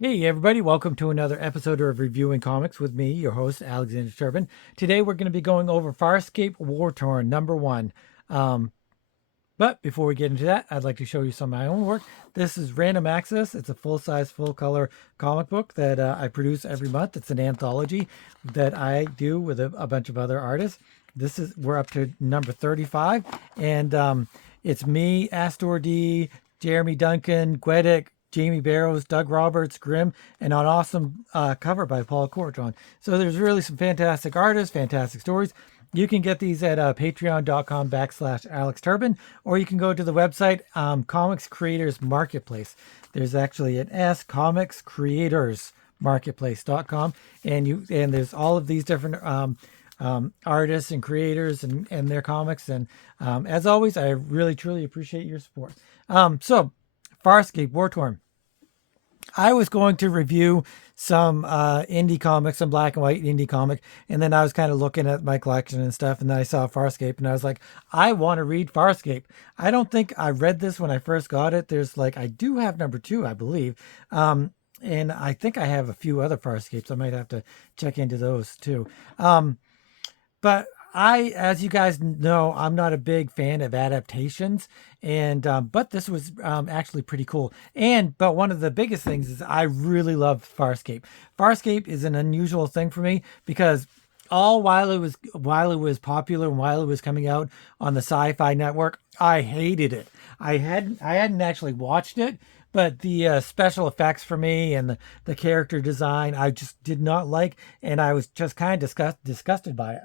Hey everybody, welcome to another episode of Reviewing Comics with me, your host, Alexander Turbin. Today we're going to be going over Farscape War Torn #1. Um, but before we get into that, I'd like to show you some of my own work. This is Random Access. It's a full-size, full-color comic book that I produce every month. It's an anthology that I do with a bunch of other artists. We're up to number 35, and it's me, Astor D, Jeremy Duncan, Gwedick, Jamie Barrows, Doug Roberts, Grimm, and an awesome cover by Paul Cortron. So there's really some fantastic artists, fantastic stories. You can get these at patreon.com/Alex Turbin, or you can go to the website Comics Creators Marketplace. There's actually an S, Comics Creators Marketplace.com, and there's all of these different artists and creators and their comics. And as always, I really truly appreciate your support. So Farscape War Torn. I was going to review some indie comics, some black and white indie comic, and then I was kind of looking at my collection and stuff, and then I saw Farscape, and I was like, I want to read Farscape. I don't think I read this when I first got it. I do have #2, I believe, and I think I have a few other Farscapes. I might have to check into those too. But as you guys know, I'm not a big fan of adaptations, and but this was actually pretty cool. But one of the biggest things is I really love Farscape. Farscape is an unusual thing for me because all while it was popular and while it was coming out on the Sci-Fi Network, I hated it. I hadn't actually watched it, but the special effects for me and the character design I just did not like, and I was just kind of disgusted by it.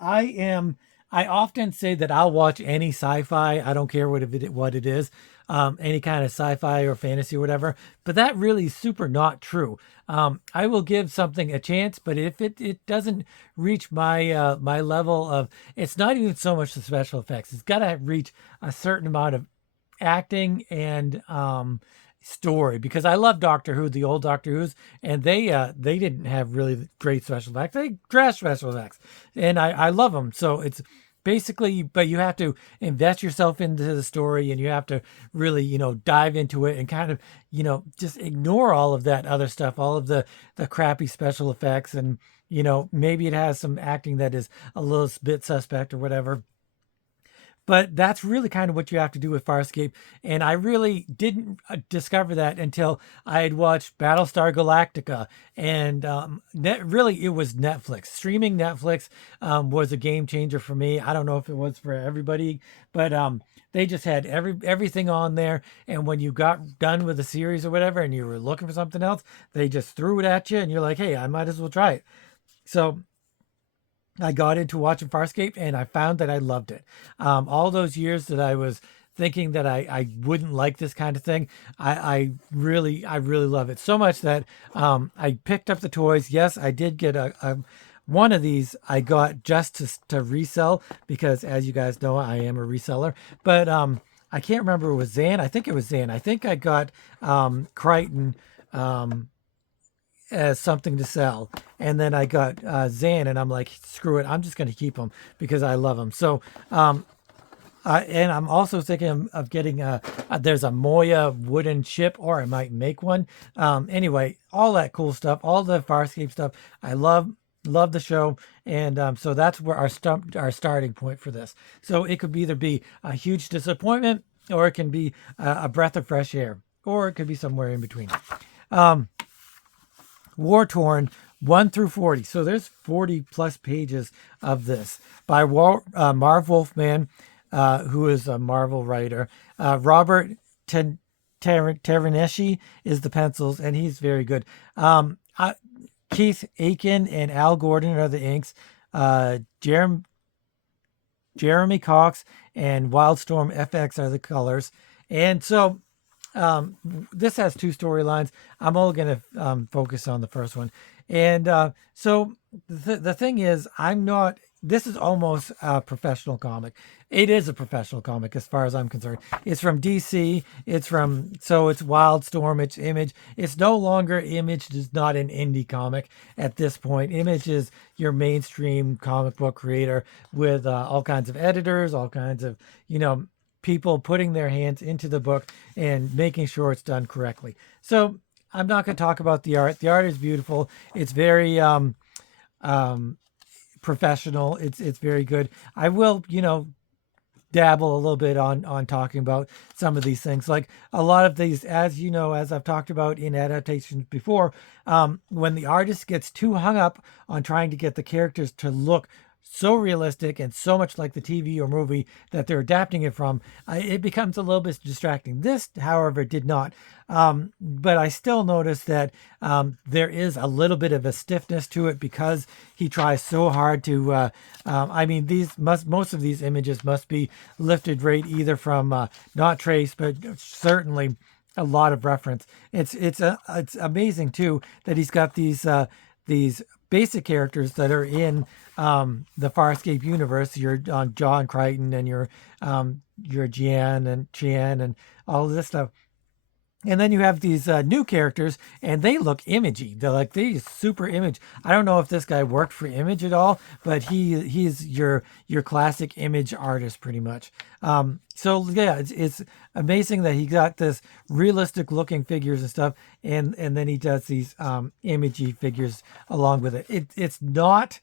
I am. I often say that I'll watch any sci-fi. I don't care what it is, any kind of sci-fi or fantasy or whatever. But that really is super not true. I will give something a chance, but if it doesn't reach my level of, it's not even so much the special effects. It's got to reach a certain amount of acting and story, because I love Doctor Who, the old Doctor Who's, and they didn't have really great special effects. They trash special effects, and I love them. So it's basically, but you have to invest yourself into the story, and you have to really dive into it and kind of just ignore all of that other stuff, all of the crappy special effects, and maybe it has some acting that is a little bit suspect or whatever. But that's really kind of what you have to do with Farscape. And I really didn't discover that until I had watched Battlestar Galactica. And really, it was Netflix. Streaming Netflix was a game changer for me. I don't know if it was for everybody, but they just had everything on there. And when you got done with the series or whatever, and you were looking for something else, they just threw it at you, and you're like, hey, I might as well try it. So I got into watching Farscape, and I found that I loved it. All those years that I was thinking that I wouldn't like this kind of thing, I really love it so much that I picked up the toys. Yes, I did get a one of these I got just to resell, because as you guys know, I am a reseller. But I can't remember, it was Zan. I think it was Zan. I think I got Crichton. As something to sell. And then I got Zan, and I'm like, screw it, I'm just going to keep them because I love them. So, and I'm also thinking of getting there's a Moya wooden ship, or I might make one. Anyway, all that cool stuff, all the Farscape stuff. I love the show, and so that's where our starting point for this. So it could either be a huge disappointment, or it can be a breath of fresh air, or it could be somewhere in between. War Torn 1 through 40. So there's 40 plus pages of this by Marv Wolfman, who is a Marvel writer. Robert Teraneshi is the pencils, and he's very good. Keith Aiken and Al Gordon are the inks. Jeremy Cox and Wildstorm FX are the colors. And so this has two storylines. I'm only going to focus on the first one. And so the thing is, this is almost a professional comic. It is a professional comic as far as I'm concerned. It's from DC. It's Wildstorm. It's Image. It's no longer Image. It's not an indie comic at this point. Image is your mainstream comic book creator with all kinds of editors, all kinds of, people putting their hands into the book and making sure it's done correctly. So I'm not going to talk about the art. The art is beautiful. It's very um, professional. It's very good. I will, dabble a little bit on talking about some of these things, like a lot of these, as you know, as I've talked about in adaptations before, when the artist gets too hung up on trying to get the characters to look so realistic and so much like the TV or movie that they're adapting it from, it becomes a little bit distracting. This, however, did not. But I still notice that there is a little bit of a stiffness to it because he tries so hard to. I mean, most of these images must be lifted right either from not trace, but certainly a lot of reference. It's amazing too that he's got these basic characters that are in the Farscape universe. Your John Crichton and your Jian and Chien and all of this stuff. And then you have these new characters, and they look imagey. They're like these super image. I don't know if this guy worked for Image at all, but he's your classic Image artist pretty much. So yeah, it's amazing that he got this realistic looking figures and stuff, and then he does these imagey figures along with it. It's not.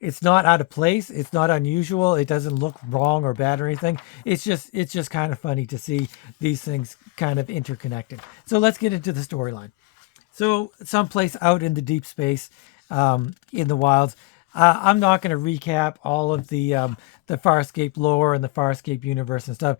It's not out of place. It's not unusual. It doesn't look wrong or bad or anything. It's just kind of funny to see these things kind of interconnected. So let's get into the storyline. So someplace out in the deep space, in the wilds. I'm not going to recap all of the Farscape lore and the Farscape universe and stuff.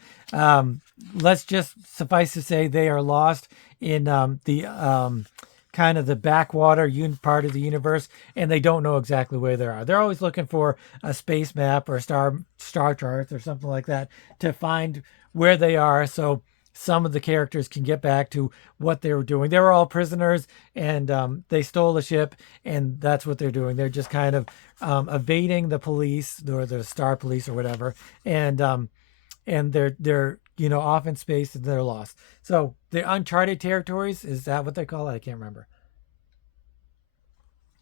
Let's just suffice to say they are lost in the kind of the backwater part of the universe, and they don't know exactly where they are. They're always looking for a space map or star charts or something like that to find where they are, so some of the characters can get back to what they were doing. They were all prisoners, and they stole a ship, and that's what they're doing. They're just kind of evading the police or the Star Police or whatever, and they're off in space and they're lost. So the uncharted territories, is that what they call it? I can't remember.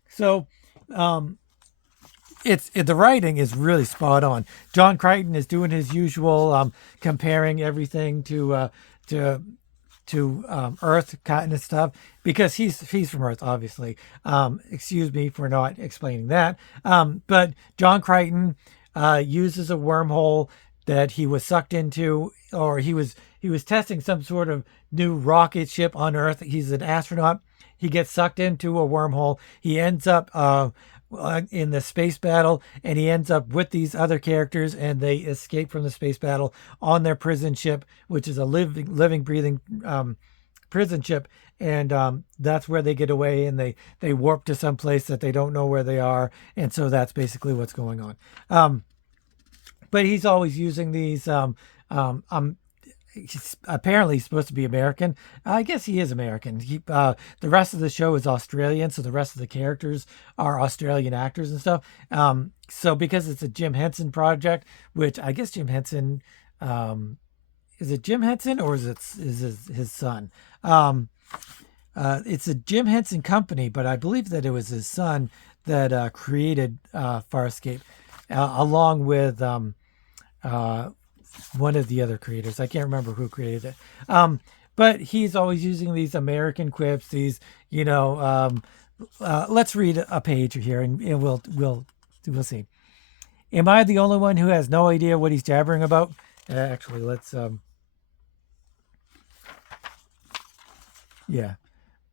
So the writing is really spot on. John Crichton is doing his usual comparing everything to Earth kind of stuff because he's from Earth, obviously. Excuse me for not explaining that. But John Crichton uses a wormhole that he was sucked into, or he was testing some sort of new rocket ship on Earth. He's an astronaut. He gets sucked into a wormhole. He ends up in the space battle, and he ends up with these other characters, and they escape from the space battle on their prison ship, which is a living, breathing prison ship. And that's where they get away, and they warp to some place that they don't know where they are, and so that's basically what's going on. But he's always using these. Apparently he's supposed to be American. I guess he is American. The rest of the show is Australian, so the rest of the characters are Australian actors and stuff. So because it's a Jim Henson project, which I guess Jim Henson, is it Jim Henson or is his son? It's a Jim Henson company, but I believe that it was his son that created Farscape, along with one of the other creators. I can't remember who created it. But he's always using these American quips. These, let's read a page here, and we'll see. Am I the only one who has no idea what he's jabbering about? Actually, let's yeah.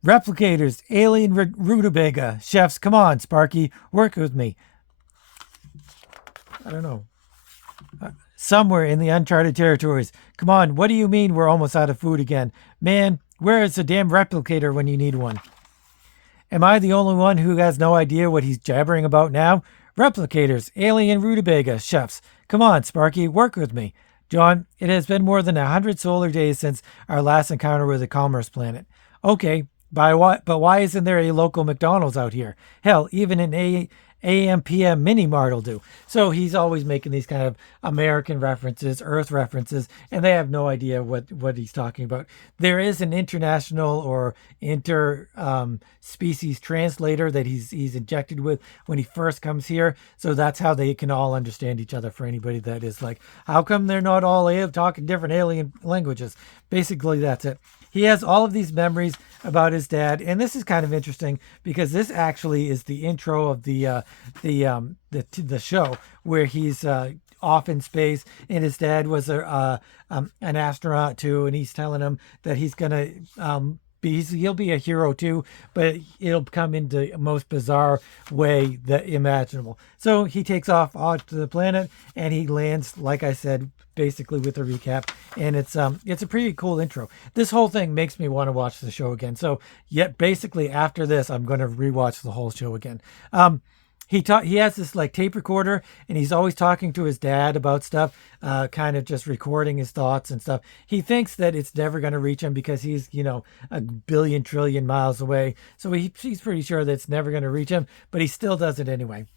Replicators, alien rutabaga, chefs. Come on, Sparky, work with me. I don't know. Somewhere in the uncharted territories. Come on, what do you mean we're almost out of food again? Man, where is the damn replicator when you need one? Am I the only one who has no idea what he's jabbering about now? Replicators, alien rutabaga, chefs. Come on, Sparky, work with me. John, it has been more than 100 solar days since our last encounter with the Commerce planet. Okay, but why isn't there a local McDonald's out here? Hell, even an AM PM mini mart will do. So he's always making these kind of American references, Earth references, and they have no idea what he's talking about. There is an international or inter species translator that he's injected with when he first comes here, so that's how they can all understand each other. For anybody that is like, how come they're not all talking different alien languages? Basically, that's it. He has all of these memories about his dad, and this is kind of interesting because this actually is the intro of the show where he's off in space, and his dad was an astronaut too, and he's telling him that he's gonna he'll be a hero too, but it'll come in the most bizarre way that imaginable. So he takes off to the planet, and he lands, like I said, basically with a recap, and it's a pretty cool intro. This whole thing makes me want to watch the show again. So yet basically after this, I'm going to rewatch the whole show again. He has this like tape recorder, and he's always talking to his dad about stuff, kind of just recording his thoughts and stuff. He thinks that it's never going to reach him because he's, a billion trillion miles away. So he's pretty sure that it's never going to reach him, but he still does it anyway.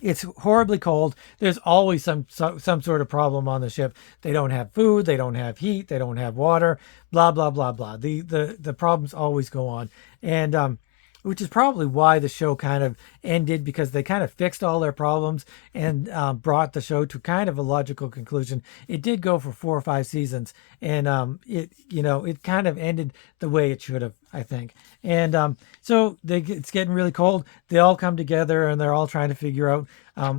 It's horribly cold. There's always some sort of problem on the ship. They don't have food. They don't have heat. They don't have water. Blah blah blah blah. The problems always go on, and which is probably why the show kind of ended, because they kind of fixed all their problems and brought the show to kind of a logical conclusion. It did go for 4 or 5 seasons, and it kind of ended the way it should have, I think. And so it's getting really cold. They all come together, and they're all trying to figure out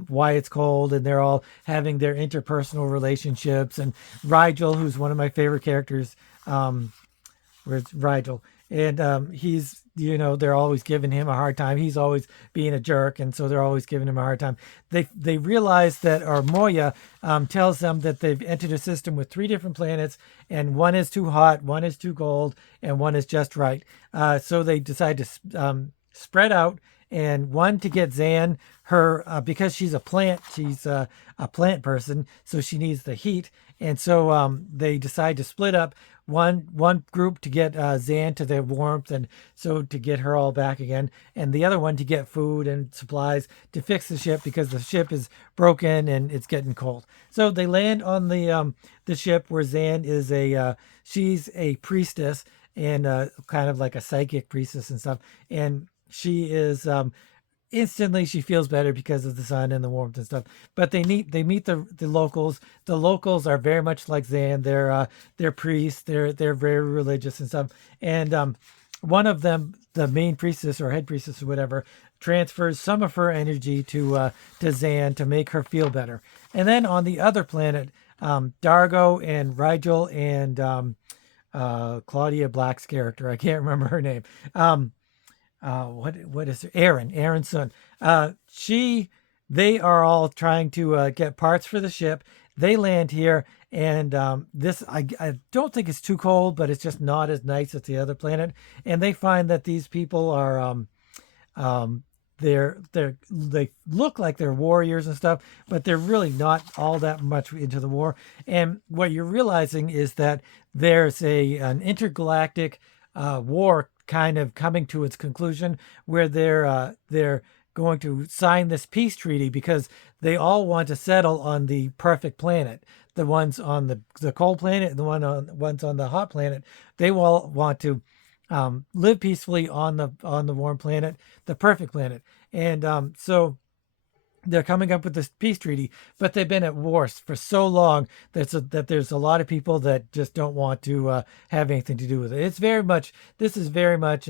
why it's cold, and they're all having their interpersonal relationships. And Rigel, who's one of my favorite characters, where's Rigel? And he's, they're always giving him a hard time. He's always being a jerk, and so they're always giving him a hard time. They realize that, or Moya tells them that they've entered a system with 3 different planets, and one is too hot, one is too cold, and one is just right. So they decide to spread out, and one to get Zan, her because she's a plant, she's a plant person, so she needs the heat, and so they decide to split up. One group to get Zan to the warmth, and so to get her all back again, and the other one to get food and supplies to fix the ship because the ship is broken and it's getting cold. So they land on the ship where Zan is she's a priestess, and kind of like a psychic priestess and stuff, and she is instantly she feels better because of the sun and the warmth and stuff. But they meet the locals. The locals are very much like Zan. They're priests. They're very religious and stuff. And one of them, the main priestess or head priestess or whatever, transfers some of her energy to Zan to make her feel better. And then on the other planet, Dargo and Rigel and Claudia Black's character, I can't remember her name. What is it? Aaron's son. They are all trying to get parts for the ship. They land here, and I don't think it's too cold, but it's just not as nice as the other planet. And they find that these people are they look like they're warriors and stuff, but they're really not all that much into the war. And what you're realizing is that there's an intergalactic war kind of coming to its conclusion, where they're going to sign this peace treaty because they all want to settle on the perfect planet. The ones on the cold planet and the ones on the hot planet, they all want to live peacefully on the warm planet, the perfect planet. And so they're coming up with this peace treaty, but they've been at war for so long that there's a lot of people that just don't want to have anything to do with it. This is very much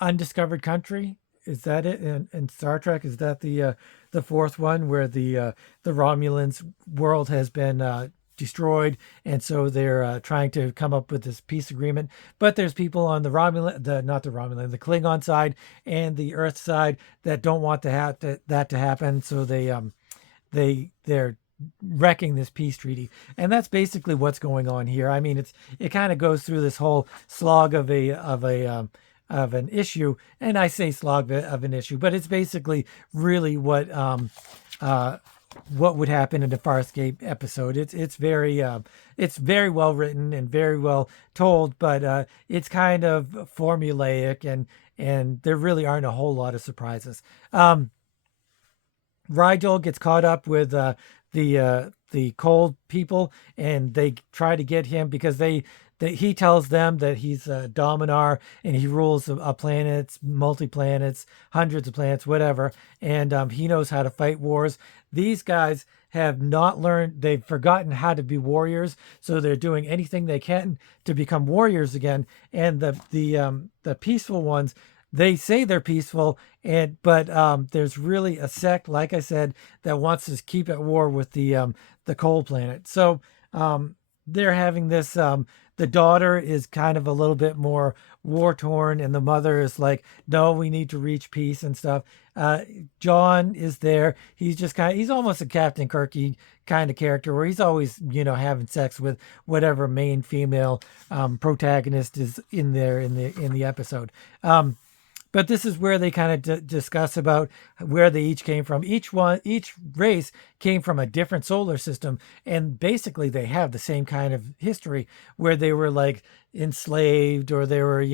undiscovered country. Is that it in Star Trek? Is that the 4th one where the Romulans world has been destroyed, and so they're trying to come up with this peace agreement? But there's people on the Klingon side and the Earth side that don't want that to happen. So they're wrecking this peace treaty, and that's basically what's going on here. I mean, it kind of goes through this whole slog of an issue, and I say slog of an issue, but it's basically really what what would happen in a Farscape episode. It's very well written and very well told, but it's kind of formulaic, and there really aren't a whole lot of surprises. Rigel gets caught up with the cold people, and they try to get him because he tells them that he's a Dominar and he rules planets, multi planets, hundreds of planets, whatever, and he knows how to fight wars. These guys have not learned; they've forgotten how to be warriors, so they're doing anything they can to become warriors again. And the peaceful ones, they say they're peaceful, but there's really a sect, like I said, that wants to keep at war with the coal planet. So they're having this. The daughter is kind of a little bit more war torn, and the mother is like, "No, we need to reach peace and stuff." John is there. He's almost a Captain Kirky kind of character, where he's always having sex with whatever main female protagonist is in there in the episode. But this is where they kind of discuss about where they each came from. Each race came from a different solar system, and basically they have the same kind of history where they were like enslaved, or they were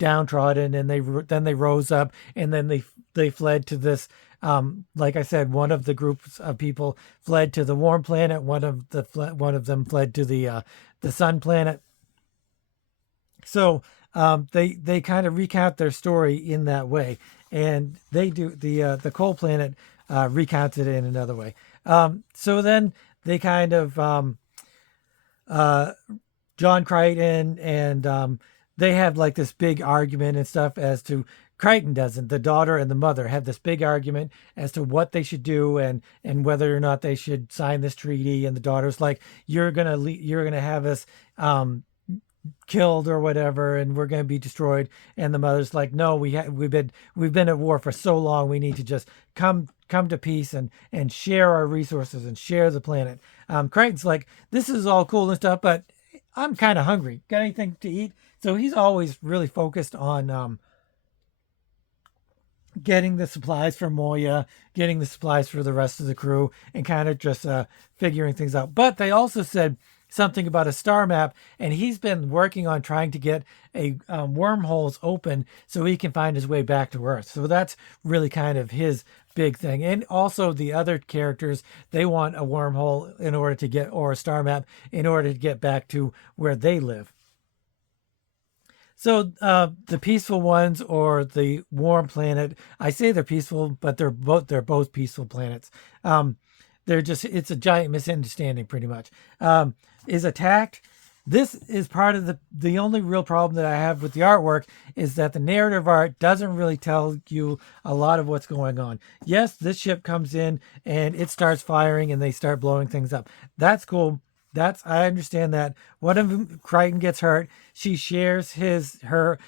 downtrodden, and then they rose up, and then they fled to this. Like I said, one of the groups of people fled to the warm planet. One of them fled to the sun planet. So they kind of recount their story in that way, and they do the coal planet recounts it in another way. So then they kind of uh, John Crichton and they have like this big argument and stuff as to. Crichton doesn't. The daughter and the mother have this big argument as to what they should do, and whether or not they should sign this treaty. And the daughter's like, "You're gonna have us killed or whatever, and we're going to be destroyed." And the mother's like, "No, we've been at war for so long, we need to just come to peace and share our resources and share the planet." Crichton's like, "This is all cool and stuff, but I'm kind of hungry. Got anything to eat?" So he's always really focused on getting the supplies for Moya, getting the supplies for the rest of the crew, and kind of just figuring things out. But they also said something about a star map, and he's been working on trying to get a wormholes open so he can find his way back to Earth. So that's really kind of his big thing. And also the other characters, they want a wormhole in order to get, or a star map in order to get back to where they live. So the peaceful ones, or the warm planet, I say they're peaceful, but they're both peaceful planets. It's a giant misunderstanding, pretty much. Is attacked. This is part of the only real problem that I have with the artwork, is that the narrative art doesn't really tell you a lot of what's going on. Yes, this ship comes in and it starts firing and they start blowing things up. That's cool. I understand that. One of them, Crichton, gets hurt. She shares her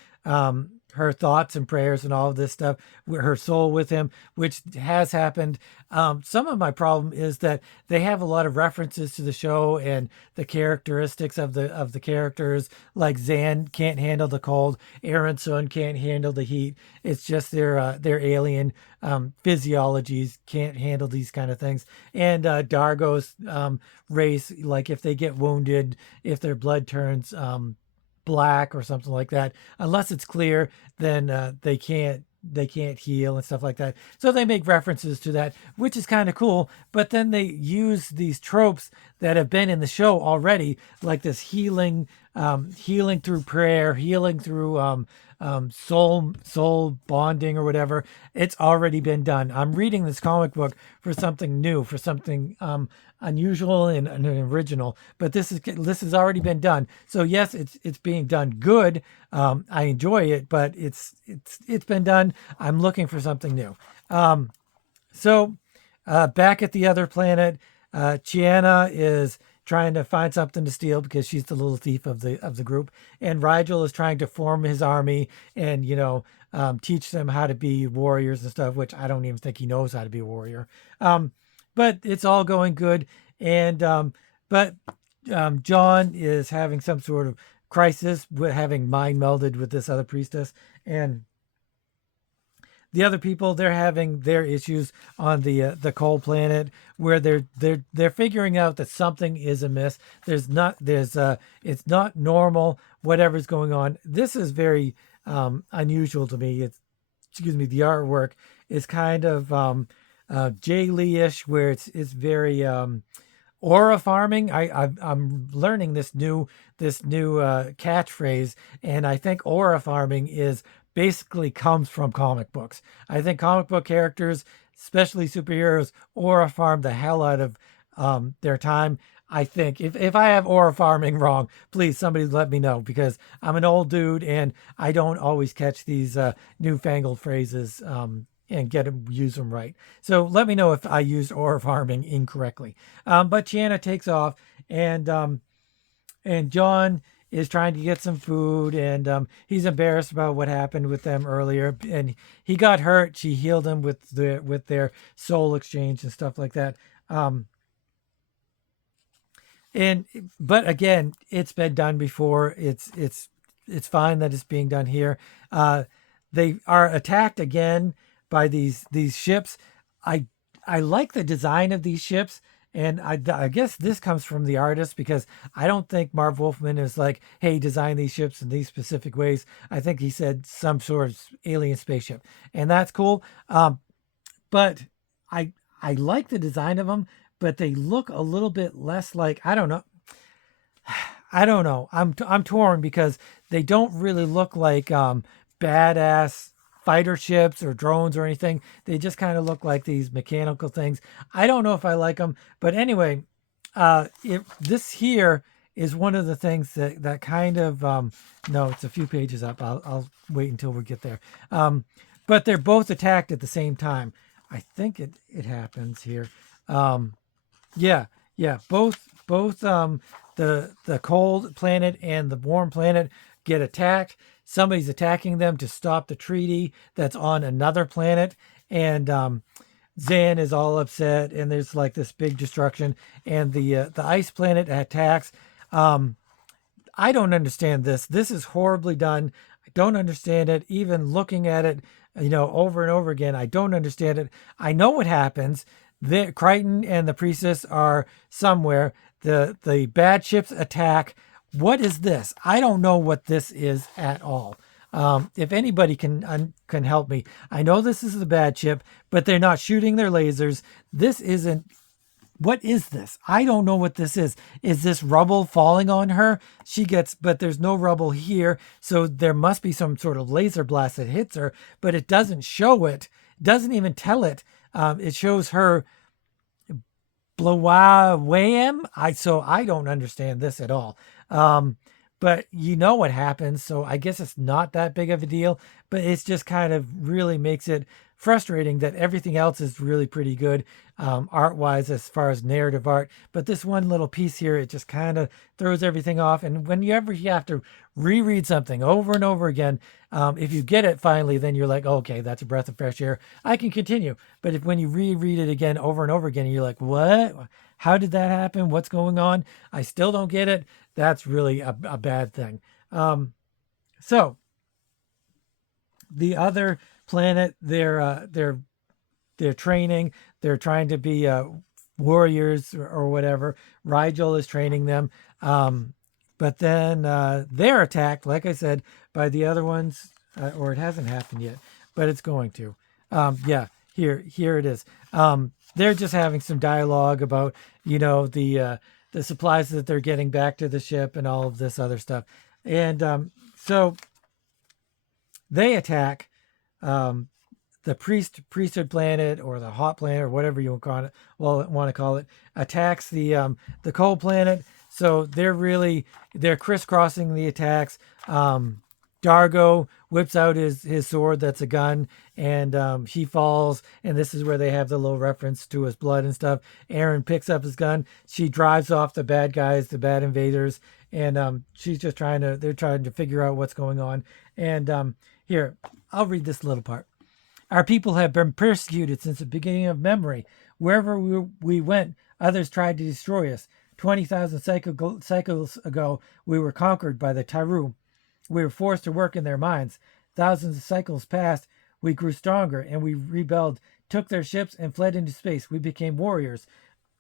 thoughts and prayers and all of this stuff, her soul with him, which has happened. Some of my problem is that they have a lot of references to the show and the characteristics of the characters. Like Zan can't handle the cold, Aronson can't handle the heat. It's just their alien physiologies can't handle these kind of things. And Dargo's race, like if they get wounded, if their blood turns black or something like that, unless it's clear, then they can't heal and stuff like that. So they make references to that, which is kind of cool. But then they use these tropes that have been in the show already, like this healing through prayer, healing through soul bonding or whatever. It's already been done. I'm reading this comic book for something new, for something unusual and an original, but this has already been done. So yes, it's being done good. I enjoy it, but it's been done. I'm looking for something new. So back at the other planet, Chiana is trying to find something to steal because she's the little thief of the group, and Rigel is trying to form his army and teach them how to be warriors and stuff, which I don't even think he knows how to be a warrior. But it's all going good, and but John is having some sort of crisis with having mind melded with this other priestess, and the other people, they're having their issues on the cold planet, where they're figuring out that something is amiss. It's not normal, whatever's going on. This is very unusual to me. It's excuse me, the artwork is kind of Jay Lee-ish, where it's very aura farming. I'm learning this new catchphrase, and I think aura farming is basically comes from comic books. I think comic book characters, especially superheroes, aura farm the hell out of their time. I think if I have aura farming wrong, please somebody let me know, because I'm an old dude and I don't always catch these newfangled phrases and use them right. So let me know if I used aura farming incorrectly. But Chiana takes off, and John is trying to get some food, and he's embarrassed about what happened with them earlier, and he got hurt. She healed him with their soul exchange and stuff like that. And but again, it's been done before. It's fine that it's being done here. They are attacked again by these ships. I I like the design of these ships, and I guess this comes from the artist, because I don't think Marv Wolfman is like, hey, design these ships in these specific ways. I think he said some sort of alien spaceship, and that's cool. But I I like the design of them, but they look a little bit less like, I don't know. I don't know. I'm torn, because they don't really look like badass fighter ships or drones or anything. They just kind of look like these mechanical things. I don't know if I like them, but anyway, this here is one of the things that kind of no, it's a few pages up. I'll wait until we get there. But they're both attacked at the same time. I think it happens here. Yeah, yeah. Both the cold planet and the warm planet get attacked. Somebody's attacking them to stop the treaty that's on another planet, and Zan is all upset, and there's like this big destruction, and the ice planet attacks. I don't understand this. This is horribly done. I don't understand it. Even looking at it, over and over again, I don't understand it. I know what happens. The Crichton and the priestess are somewhere. The bad ships attack. What is this? I don't know what this is at all. If anybody can help me, I know this is the bad ship, but they're not shooting their lasers. This isn't. What is this? I don't know what this is. Is this rubble falling on her? But there's no rubble here, so there must be some sort of laser blast that hits her, but it doesn't show it. It doesn't even tell it. It shows her Blawayam. So I don't understand this at all. But you know what happens, so I guess it's not that big of a deal, but it's just kind of really makes it frustrating that everything else is really pretty good art-wise, as far as narrative art, but this one little piece here, it just kind of throws everything off. And when you have to reread something over and over again, if you get it finally, then you're like, okay, that's a breath of fresh air, I can continue. But when you reread it again over and over again, you're like, what? How did that happen? What's going on? I still don't get it. That's really a bad thing. So the other planet, they're training. They're trying to be warriors or whatever. Rigel is training them. But then they're attacked, like I said, by the other ones, or it hasn't happened yet, but it's going to. Yeah, here it is. They're just having some dialogue about, the supplies that they're getting back to the ship and all of this other stuff. And so they attack the priesthood planet, or the hot planet, or whatever you want to call it, attacks the cold planet. So they're crisscrossing the attacks. Dargo whips out his sword that's a gun, and he falls, and this is where they have the little reference to his blood and stuff. Aaron picks up his gun. She drives off the bad guys, the bad invaders, and she's just they're trying to figure out what's going on. And here, I'll read this little part. Our people have been persecuted since the beginning of memory. Wherever we went, others tried to destroy us. 20,000 cycles ago, we were conquered by the Taru. We were forced to work in their mines. Thousands of cycles passed. We grew stronger and we rebelled, took their ships, and fled into space. We became warriors,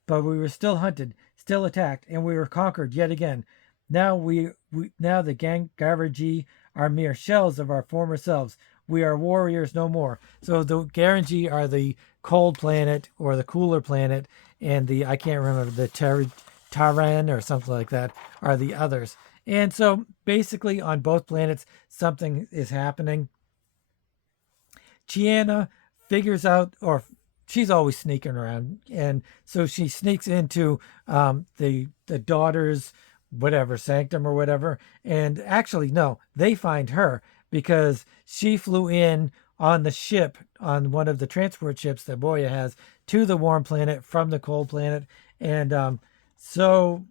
but we were still hunted, still attacked, and we were conquered yet again. Now the Gavaji are mere shells of our former selves. We are warriors no more. So the Garangi are the cold planet or the cooler planet, and the I can't remember the Taran or something like that are the others. And so basically on both planets something is happening. Chiana figures out, or she's always sneaking around, and so she sneaks into the daughter's whatever sanctum or whatever. And actually, no, they find her because she flew in on the ship, on one of the transport ships that Boya has, to the warm planet from the cold planet. And so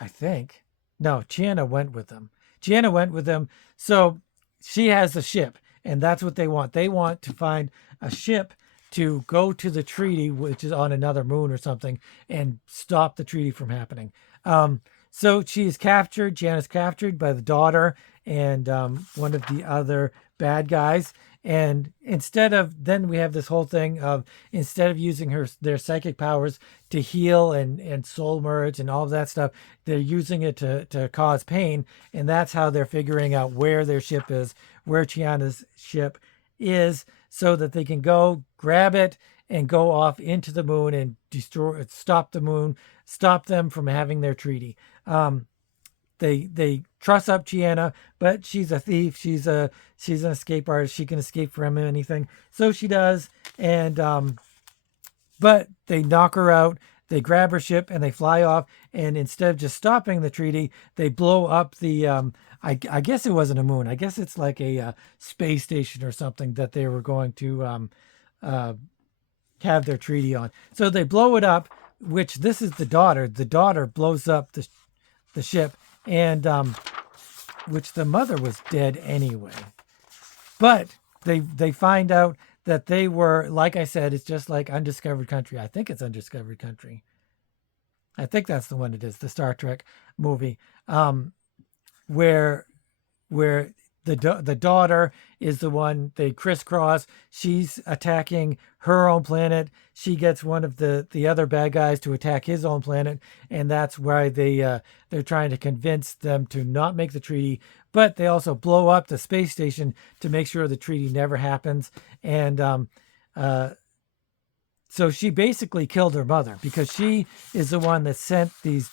I think no, Chiana went with them. Chiana went with them. So she has the ship, and that's what they want. They want to find a ship to go to the treaty, which is on another moon or something, and stop the treaty from happening. So she is captured. Jana's captured by the daughter and one of the other bad guys. And then we have this whole thing of, instead of using their psychic powers to heal and soul merge and all of that stuff, they're using it to cause pain. And that's how they're figuring out where their ship is, where Chiana's ship is, so that they can go grab it and go off into the moon and stop the moon, stop them from having their treaty. They truss up Chiana, but she's a thief. She's an escape artist. She can escape from anything, so she does. And but they knock her out. They grab her ship and they fly off. And instead of just stopping the treaty, they blow up the. I guess it wasn't a moon. I guess it's like a space station or something that they were going to have their treaty on. So they blow it up. Which this is the daughter. The daughter blows up the ship, and which the mother was dead anyway. But they find out that they were, like I said, it's just like Undiscovered Country. I think it's Undiscovered Country. I think that's the one it is, the Star Trek movie, where the daughter is the one they crisscross. She's attacking her own planet. She gets one of the other bad guys to attack his own planet, and that's why they're trying to convince them to not make the treaty. But they also blow up the space station to make sure the treaty never happens. And so she basically killed her mother, because she is the one that sent these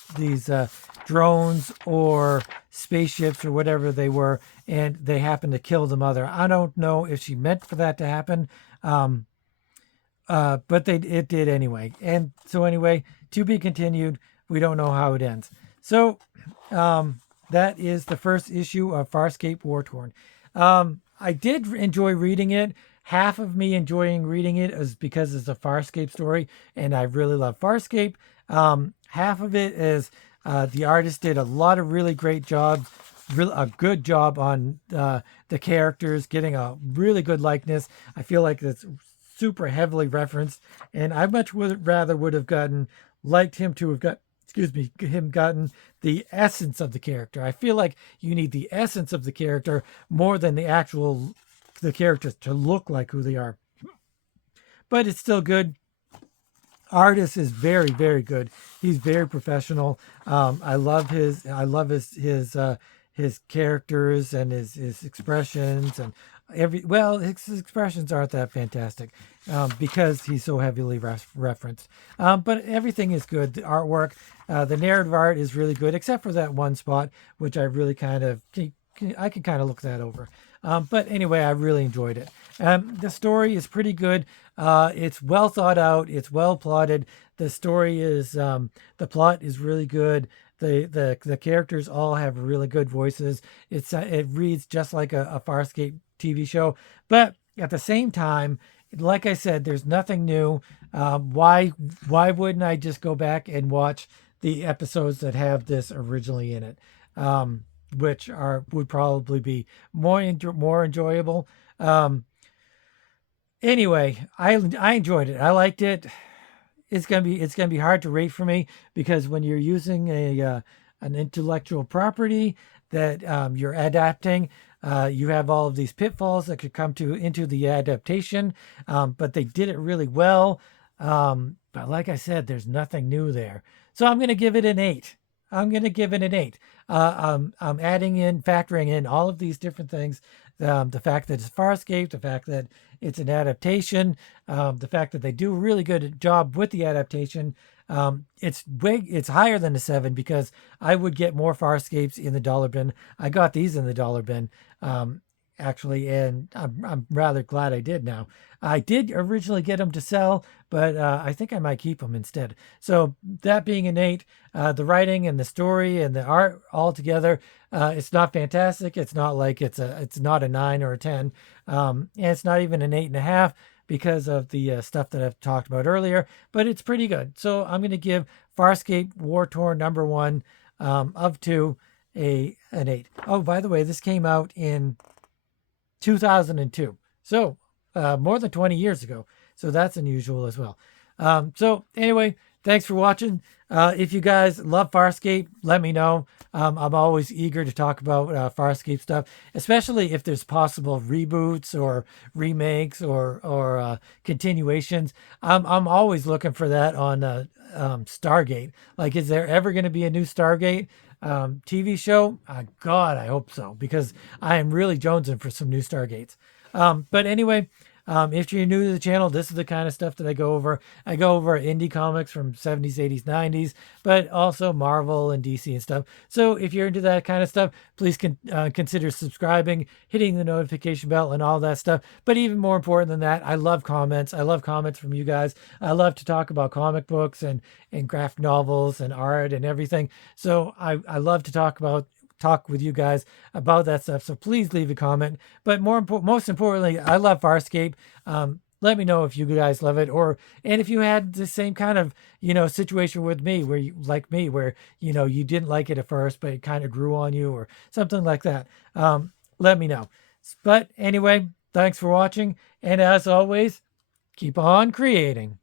drones or spaceships or whatever they were, and they happened to kill the mother. I don't know if she meant for that to happen, but it did anyway. And so anyway, to be continued. We don't know how it ends. So that is the first issue of Farscape War Torn. I did enjoy reading it. Half of me enjoying reading it is because it's a Farscape story, and I really love Farscape. Half of it is the artist did a lot of really great jobs, a good job on the characters, getting a really good likeness. I feel like it's super heavily referenced, and I much rather would have liked him to have gotten the essence of the character. I feel like you need the essence of the character more than the characters to look like who they are. But it's still good. Artist is very, very good. He's very professional. I love his characters and his expressions, and his expressions aren't that fantastic because he's so heavily referenced. But everything is good. The artwork, the narrative art is really good, except for that one spot, which I really I can kind of look that over. But anyway, I really enjoyed it. The story is pretty good. It's well thought out. It's well plotted. The story is, the plot is really good. The characters all have really good voices. It reads just like a Farscape TV show, but at the same time, like I said, there's nothing new. Why wouldn't I just go back and watch the episodes that have this originally in it? Which would probably be more enjoyable. Anyway, I enjoyed it. I liked it. It's gonna be hard to rate for me, because when you're using an intellectual property that you're adapting, You have all of these pitfalls that could come to into the adaptation, but they did it really well. But like I said, there's nothing new there. So I'm going to give it an 8. I'm going to give it an 8. I'm factoring in all of these different things. The fact that it's Farscape, the fact that it's an adaptation, the fact that they do a really good job with the adaptation. It's higher than a 7 because I would get more Farscapes in the dollar bin. I got these in the dollar bin, actually, and I'm rather glad I did now. I did originally get them to sell, but I think I might keep them instead. So that being an 8, the writing and the story and the art all together, it's not fantastic. It's not like it's not a 9 or a 10, and it's not even an 8.5 because of the stuff that I've talked about earlier. But it's pretty good. So I'm going to give Farscape War Torn #1 of 2 an 8. Oh, by the way, this came out in 2002. So more than 20 years ago. So that's unusual as well. So anyway, thanks for watching. If you guys love Farscape, let me know. I'm always eager to talk about Farscape stuff, especially if there's possible reboots or remakes or continuations. I'm always looking for that on Stargate. Like, is there ever going to be a new Stargate TV show? God, I hope so, because I am really jonesing for some new Stargates. But anyway, if you're new to the channel, this is the kind of stuff that I go over. I go over indie comics from 70s, 80s, 90s, but also Marvel and DC and stuff. So if you're into that kind of stuff, please consider subscribing, hitting the notification bell and all that stuff. But even more important than that, I love comments. I love comments from you guys. I love to talk about comic books and graphic novels and art and everything. So I love to talk with you guys about that stuff. So please leave a comment. But most importantly, I love Farscape. Let me know if you guys love it, and if you had the same kind of situation with me, where you like me, where you didn't like it at first, but it kind of grew on you, or something like that. Let me know. But anyway, thanks for watching, and as always, keep on creating.